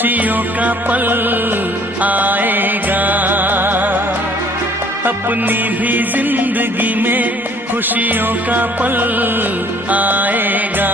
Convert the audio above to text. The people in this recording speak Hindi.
खुशियों का पल आएगा। अपनी भी जिंदगी में खुशियों का पल आएगा।